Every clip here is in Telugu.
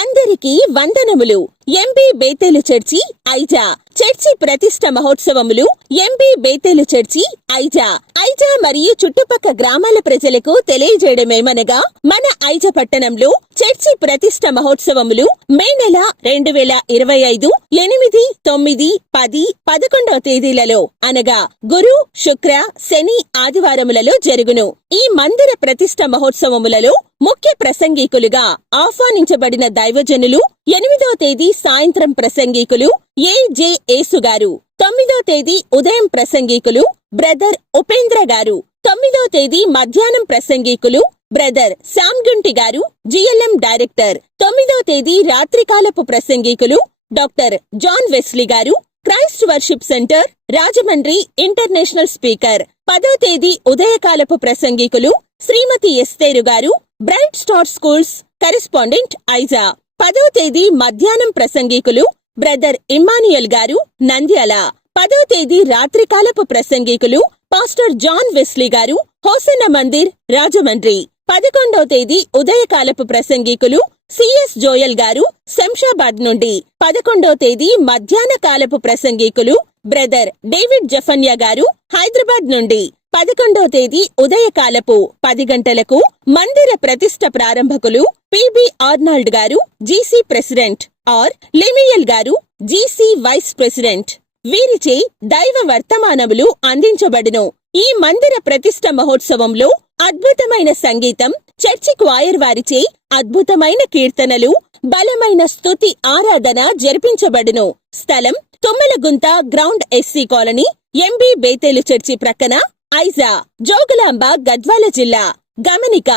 అందరికీ వందనములు. ఎంబీ బేతేలు చర్చి ఐజా చర్చి ప్రతిష్ట మహోత్సవములు ఎంబీ బేతేలు చర్చి ఐజా మరియు చుట్టుపక్క గ్రామాల ప్రజలకు తెలియజేయడమేమనగా మన ఐజ పట్టణంలో చర్చి ప్రతిష్ట మహోత్సవములు మే నెల 2025 8, 9, 10, 11వ తేదీలలో అనగా గురు, శుక్ర, శని, ఆదివారములలో జరుగును. ఈ మందిర ప్రతిష్ట మహోత్సవములలో ముఖ్య ప్రసంగికులుగా ఆహ్వానించబడిన దైవజనులు 8వ తేదీ సాయంత్రం ప్రసంగికులు ఏ.జె. యేసు గారు, 9వ తేదీ ఉదయం ప్రసంగికులు బ్రదర్ ఉపేంద్ర గారు, 9వ తేదీ మధ్యాహ్నం ప్రసంగికులు బ్రదర్ శామ్గుంటి గారు జిఎల్ఎం డైరెక్టర్, 9వ తేదీ రాత్రికాలపు ప్రసంగికులు డాక్టర్ జాన్ వెస్లీ గారు Christ worship centre Rajahmundry international speaker, 10వ తేదీ ఉదయకాలపు ప్రసంగికులు శ్రీమతి ఎస్తేరు గారు bright star schools correspondent Aiza, 10వ తేదీ మధ్యాహ్నం ప్రసంగికులు బ్రదర్ ఇమ్మాన్యుయల్ గారు నంద్యాల, 10వ తేదీ రాత్రికాలపు ప్రసంగికులు పాస్టర్ జాన్ వెస్లీ గారు హోసన్న మందిర్ రాజమండ్రి, 11వ తేదీ ఉదయకాలపు ప్రసంగికులు సిఎస్ జోయల్ గారు శంషాబాద్ నుండి, 11వ తేదీ మధ్యాహ్న కాలపు ప్రసంగికులు బ్రదర్ డేవిడ్ జఫన్యా గారు హైదరాబాద్ నుండి, 11వ తేదీ ఉదయకాలపు 10 గంటలకు మందిర ప్రతిష్ట ప్రారంభకులు పిబి ఆర్నాల్డ్ గారు జీసీ ప్రెసిడెంట్ ఆర్ లెమియల్ గారు జీసీ వైస్ ప్రెసిడెంట్. వీరిచే దైవ వర్తమానములు అందించబడును. ఈ మందిర ప్రతిష్ట మహోత్సవంలో అద్భుతమైన సంగీతం, చర్చి క్వాయర్ వారిచే అద్భుతమైన కీర్తనలు, బలమైన స్తుతి ఆరాధన జరిపించబడును. స్థలం తుమ్మలగుంత గ్రౌండ్ ఎస్సీ కాలనీ, ఎంబీ బేతేలు చర్చి ప్రక్కన, ఐజా, జోగులాంబ, గద్వాల జిల్లా. గమనిక: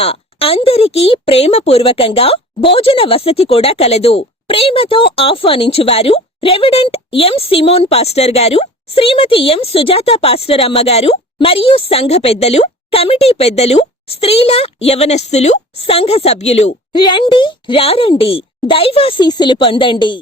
అందరికీ ప్రేమపూర్వకంగా భోజన వసతి కూడా కలదు. ప్రేమతో ఆహ్వానించువారు రెవరెంట్ ఎం సిమోన్ పాస్టర్ గారు, శ్రీమతి ఎం సుజాత పాస్టర్ అమ్మగారు మరియు సంఘ పెద్దలు, కమిటీ పెద్దలు, స్త్రీల, యవనస్తులు, సంఘ సభ్యులు. రండి, రారండి, దైవాశీస్సులు పొందండి.